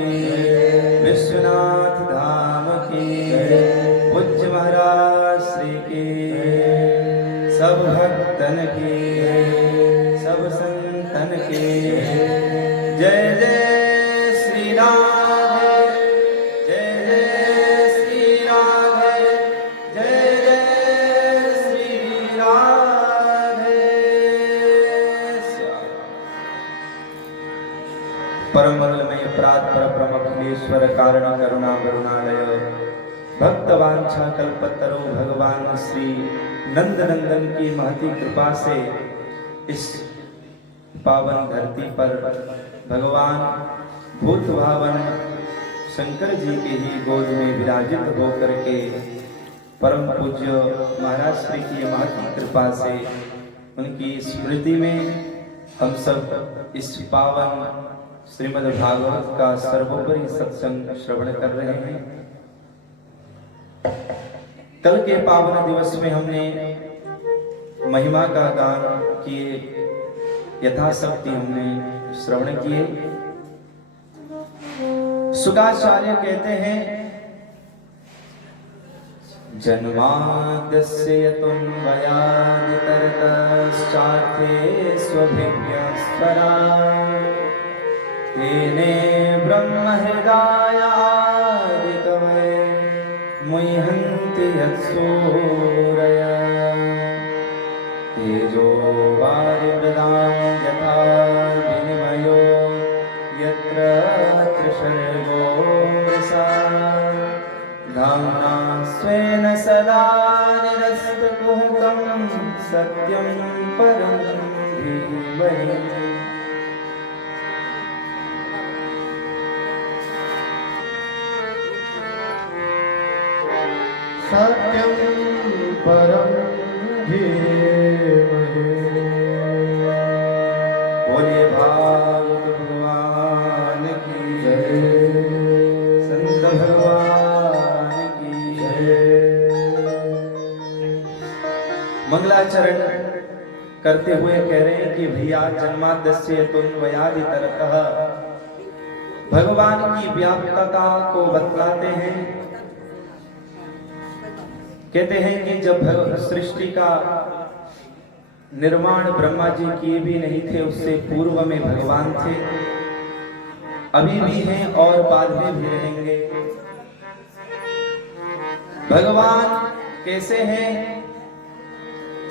की, विश्वनाथ धाम की, पूज्य महाराज श्री की, सब भक्तन की, सब संतन की। जय जय श्री राधे, जय जय श्री राधे, जय जय श्री राधे। परम मंगलमय प्रात पर प्रमखलेश्वर कारण करुणा करुणालय भक्तवांछा कल्पतरो भगवान श्री नंद नंदन की महती कृपा से इस पावन धरती पर भगवान भूत भावन शंकर जी के ही गोद में विराजित होकर के परम पूज्य महाराज श्री की महती कृपा से उनकी स्मृति में हम सब इस पावन श्रीमद् भागवत का सर्वोपरि सत्संग श्रवण कर रहे हैं। कल के पावन दिवस में हमने महिमा का गान किए, यथाशक्ति हमने श्रवण किए। शुकाचार्य कहते हैं जन्माद्यस्य यतुन्वयादितरतश्चार्थे स्वभिज्ञस्वरा तेने ब्रह्महृदायादिकवये मुह्यन्ति यत्सूरय तेजो वारिमृदां यथा विनिमयो यत्र त्रिसर्गो मृषा धाम्ना स्वेन सदा निरस्तकुहकं सत्यं परं धीमहि। सत्यं परं धीमहि। बोलिए भागवत भगवान की जय, संत भगवान की जय। मंगलाचरण करते हुए कह रहे हैं कि भैया जन्माद्यस्य यतुन्वयादितरतः भगवान की व्याप्तता को बतलाते हैं। कहते हैं कि जब सृष्टि का निर्माण ब्रह्मा जी किए भी नहीं थे, उससे पूर्व में भगवान थे, अभी भी हैं और बाद में भी रहेंगे। भगवान कैसे हैं?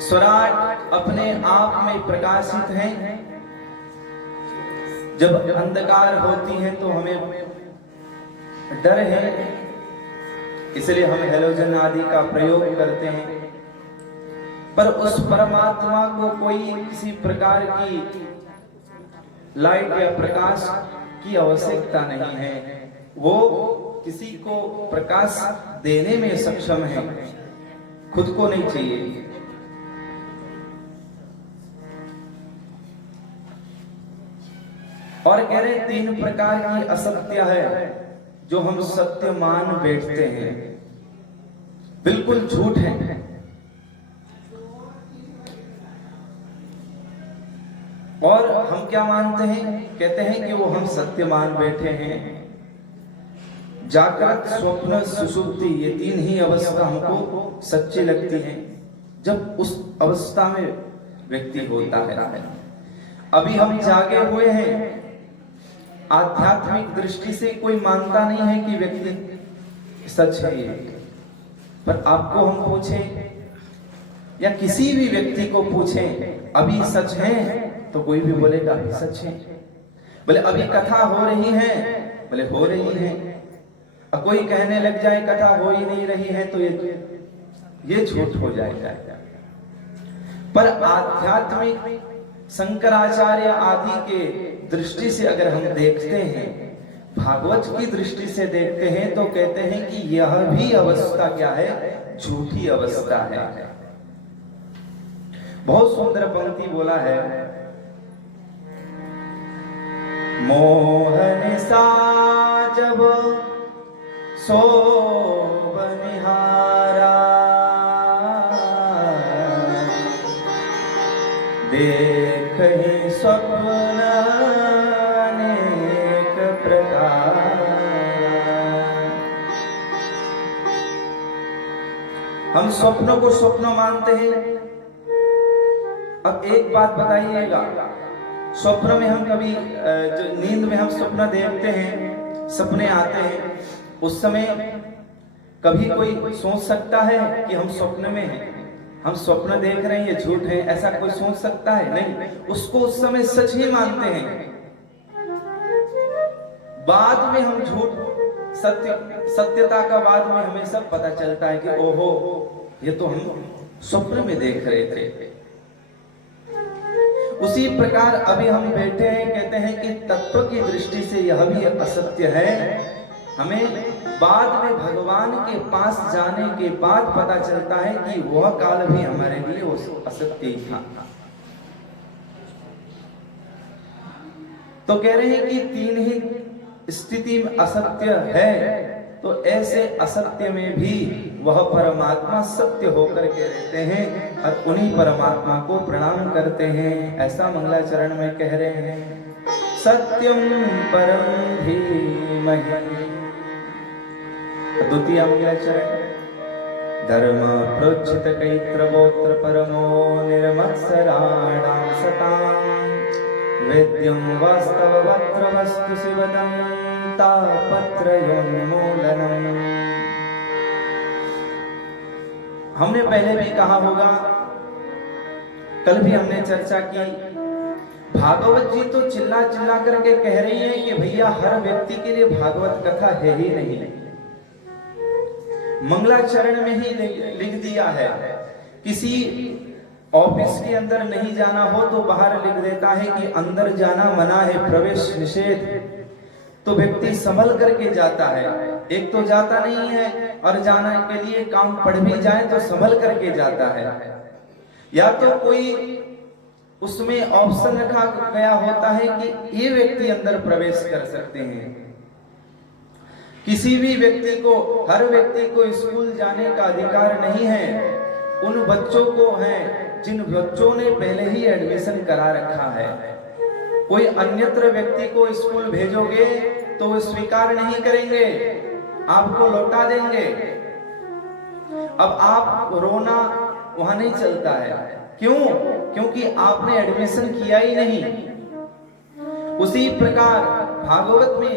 स्वराट अपने आप में प्रकाशित हैं। जब अंधकार होती है तो हमें डर है, इसलिए हम हैलोजन आदि का प्रयोग करते हैं। पर उस परमात्मा को कोई किसी प्रकार की लाइट या प्रकाश की आवश्यकता नहीं है, वो किसी को प्रकाश देने में सक्षम है, खुद को नहीं चाहिए। और कह रहे 3 प्रकार की असत्य है जो हम सत्य मान बैठते हैं, बिल्कुल झूठ है। और हम क्या मानते हैं? कहते हैं कि वो हम सत्य मान बैठे हैं। जागृत, स्वप्न, सुषुप्ति, ये 3 ही अवस्था हमको सच्ची लगती हैं जब उस अवस्था में व्यक्ति होता है। अभी हम जागे हुए हैं, आध्यात्मिक दृष्टि से कोई मानता नहीं है कि व्यक्ति सच है ये। पर आपको हम पूछें या किसी भी व्यक्ति को पूछें अभी सच है, तो कोई भी बोलेगा अभी सच है। बोले अभी कथा हो रही है, बोले हो रही है। अब कोई कहने लग जाए कथा हो ही नहीं रही है, तो ये झूठ हो जाएगा। पर आध्यात्मिक शंकराचार्य आदि के दृष्टि से अगर हम देखते हैं, भागवत की दृष्टि से देखते हैं, तो कहते हैं कि यह भी अवस्था क्या है? झूठी अवस्था है। बहुत सुंदर पंक्ति बोला है, मोहन सा जब सोबनिहारा देख ही स्वप्न अनेक प्रकार हम स्वप्नों को स्वप्न मानते हैं। अब एक बात बताइएगा, स्वप्न में हम कभी जो नींद में हम स्वप्न देखते हैं, सपने आते हैं, उस समय कभी कोई सोच सकता है कि हम स्वप्न में हैं, हम स्वप्न देख रहे हैं, ये झूठ है, ऐसा कोई सोच सकता है? नहीं, उसको उस समय सच ही मानते हैं। बाद में हम झूठ सत्यता का बाद में हमें सब पता चलता है कि ओहो, ये तो हम स्वप्न में देख रहे थे। उसी प्रकार अभी हम बैठे हैं, कहते हैं कि तत्व की दृष्टि से यह भी असत्य है। हमें बाद में भगवान के पास जाने के बाद पता चलता है कि वह काल भी हमारे लिए असत्य ही था। तो कह रहे हैं कि तीन ही स्थिति में असत्य है, तो ऐसे असत्य में भी वह परमात्मा सत्य होकर के रहते हैं और उन्हीं परमात्मा को प्रणाम करते हैं। ऐसा मंगलाचरण में कह रहे हैं, सत्यम परम धीमहि। द्वितीय मंगलाचरण, धर्म प्रोचित कैत्रवोत्र परमो निर्मत्सराणां सतां वेद्यं वास्तववत्र वस्तु शिवदं तापत्रयोन्मूलनम्। हमने पहले भी कहा होगा, कल भी हमने चर्चा की, भागवत जी तो चिल्ला चिल्ला करके कह रही है कि भैया हर व्यक्ति के लिए भागवत कथा है ही नहीं। मंगलाचरण में ही लिख दिया है, किसी ऑफिस के अंदर नहीं जाना हो तो बाहर लिख देता है कि अंदर जाना मना है, प्रवेश निषेध। तो व्यक्ति संभल करके जाता है, एक तो जाता नहीं है और जाने के लिए काम पड़ भी जाए तो संभल करके जाता है। या तो कोई उसमें ऑप्शन रखा गया होता है कि ये व्यक्ति अंदर प्रवेश कर सकते हैं। किसी भी व्यक्ति को, हर व्यक्ति को स्कूल जाने का अधिकार नहीं है। उन बच्चों को है जिन बच्चों ने पहले ही एडमिशन करा रखा है। कोई अन्यत्र व्यक्ति को स्कूल भेजोगे तो वो स्वीकार नहीं करेंगे, आपको लौटा देंगे। अब आप रोना वहां नहीं चलता है, क्यों? क्योंकि आपने एडमिशन किया ही नहीं। उसी प्रकार भागवत में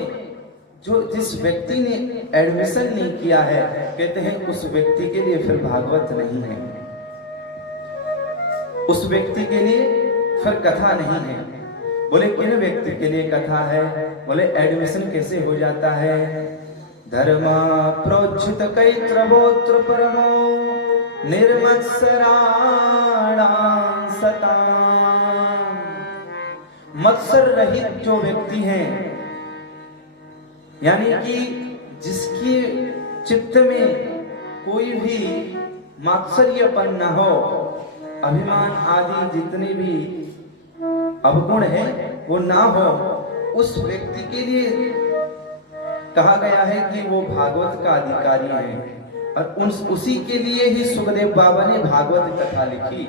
जो जिस व्यक्ति ने एडमिशन नहीं किया है, कहते हैं उस व्यक्ति के लिए फिर भागवत नहीं है, उस व्यक्ति के लिए फिर कथा नहीं है। बोले किन व्यक्ति के लिए कथा है? बोले एडमिशन कैसे हो जाता है? धर्मा प्रोचित कैत्रवोत्र परमो निर्मत्सराणां सतां। मत्सर रहित जो व्यक्ति हैं, यानी कि जिसके चित्त में कोई भी मात्सर्यपन न हो, अभिमान आदि जितने भी अवगुण है वो ना हो, उस व्यक्ति के लिए कहा गया है कि वो भागवत का अधिकारी है। और उसी के लिए ही सुखदेव बाबा ने भागवत कथा लिखी,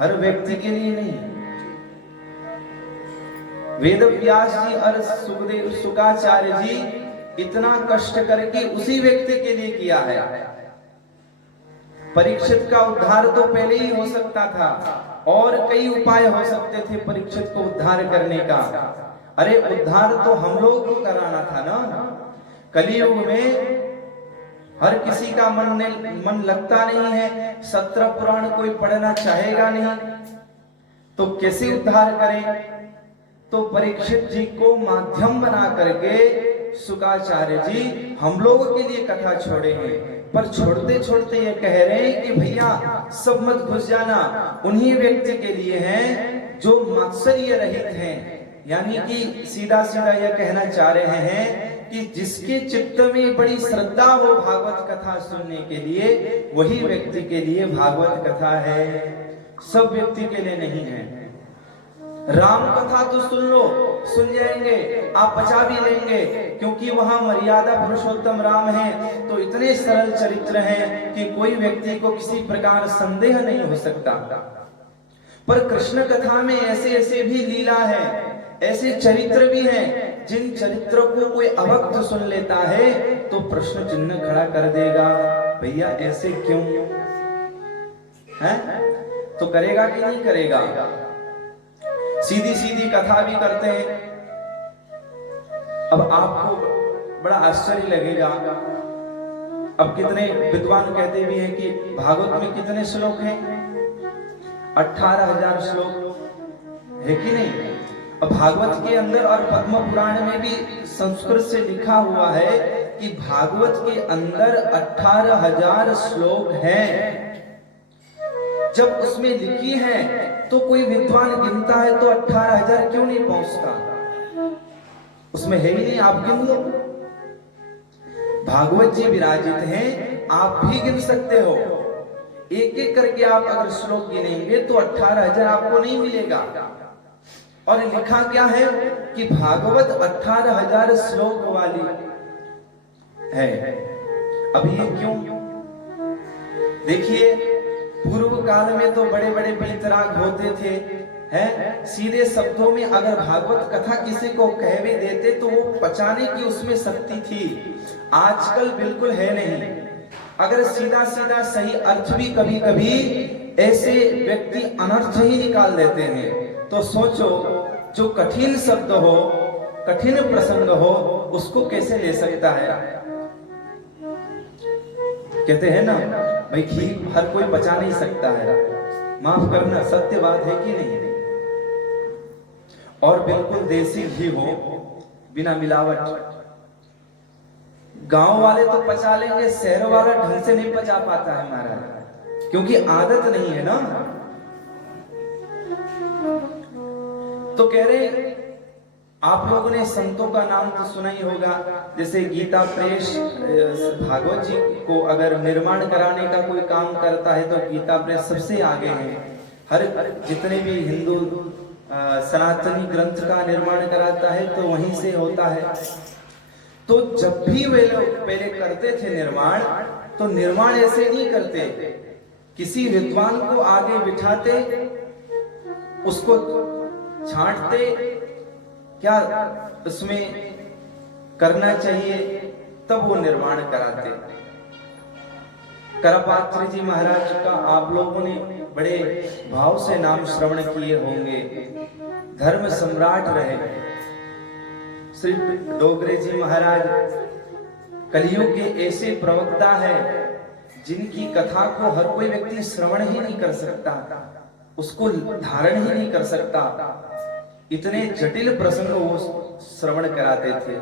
हर व्यक्ति के लिए नहीं। वेद व्यास जी और सुखदेव शुकाचार्य जी इतना कष्ट करके उसी व्यक्ति के लिए किया है। परीक्षित का उद्धार तो पहले ही हो सकता था, और कई उपाय हो सकते थे परीक्षित को उद्धार करने का। अरे उद्धार तो हम लोग को कराना था ना। कलियुग में हर किसी का मन लगता नहीं है, 17 पुराण कोई पढ़ना चाहेगा नहीं, तो कैसे उद्धार करें? तो परीक्षित जी को माध्यम बना करके शुकाचार्य जी हम लोगों के लिए कथा छोड़े हैं। पर छोड़ते छोड़ते ये कह रहे हैं कि भैया सब मत घुस जाना, उन्हीं व्यक्ति के लिए हैं जो मात्सर्य रहित हैं। यानी कि सीधा सीधा यह कहना चाह रहे हैं कि जिसके चित्त में बड़ी श्रद्धा हो भागवत कथा सुनने के लिए, वही व्यक्ति के लिए भागवत कथा है, सब व्यक्ति के लिए नहीं है। राम कथा तो सुन लो, सुन जाएंगे, आप पचा भी लेंगे, क्योंकि वहां मर्यादा पुरुषोत्तम राम है, तो इतने सरल चरित्र हैं कि कोई व्यक्ति को किसी प्रकार संदेह नहीं हो सकता। पर कृष्ण कथा में ऐसे ऐसे भी लीला है, ऐसे चरित्र भी हैं जिन चरित्रों को कोई अभक्त सुन लेता है तो प्रश्न चिन्ह खड़ा कर देगा, भैया ऐसे क्यों? है? तो करेगा कि नहीं करेगा? सीधी सीधी कथा भी करते हैं। अब आपको बड़ा आश्चर्य लगेगा, अब कितने विद्वान कहते भी हैं कि भागवत में कितने श्लोक हैं? 18,000 श्लोक है कि नहीं? अब भागवत के अंदर और पद्म पुराण में भी संस्कृत से लिखा हुआ है कि भागवत के अंदर 18,000 श्लोक हैं। जब उसमें लिखी है तो कोई विद्वान गिनता है तो 18,000 क्यों नहीं पहुंचता? उसमें है ही नहीं, आप गिन लो। भागवत जी विराजित हैं, आप भी गिन सकते हो। एक एक करके आप अगर श्लोक गिनेंगे तो 18,000 आपको नहीं मिलेगा। और लिखा क्या है कि भागवत 18,000 श्लोक वाली है। अब ये क्यों? देखिए, पूर्व काल में तो बड़े बड़े वीतराग होते थे, हैं? सीधे शब्दों में अगर भागवत कथा किसी को कह भी देते तो वो पचाने की उसमें शक्ति थी। आजकल बिल्कुल है नहीं। अगर सीधा सीधा सही अर्थ भी कभी कभी ऐसे व्यक्ति अनर्थ ही निकाल देते हैं। तो सोचो, जो कठिन शब्द हो, कठिन प्रसंग हो, उसको कैसे ले सकता है? कहते हैं ना भाई, घी हर कोई पचा नहीं सकता है। माफ करना, सत्य बात है कि नहीं? और बिल्कुल देसी घी हो, बिना मिलावट। गांव वाले तो पचा लेंगे, शहर वाला ढंग से नहीं पचा पाता है महाराज, क्योंकि आदत नहीं है ना। तो कह रहे, आप लोगों ने संतों का नाम तो सुना ही होगा। जैसे गीता प्रेस भागवत जी को अगर निर्माण कराने का कोई काम करता है तो गीता प्रेस सबसे आगे है। हर जितने भी हिंदू सनातनी ग्रंथ का निर्माण कराता है तो वहीं से होता है। तो जब भी वे लोग पहले करते थे निर्माण, तो निर्माण ऐसे नहीं करते, किसी विद्वान को आगे बिठाते, उसको छांटते, क्या उसमें करना चाहिए, तब वो निर्माण कराते। करपात्र जी महाराज का आप लोगों ने बड़े भाव से नाम श्रवण किए होंगे। धर्म सम्राट रहे। श्री डोगरे जी महाराज कलियुग के ऐसे प्रवक्ता है जिनकी कथा को हर कोई व्यक्ति श्रवण ही नहीं कर सकता, उसको धारण ही नहीं कर सकता। इतने जटिल प्रसंग वो श्रवण कराते थे।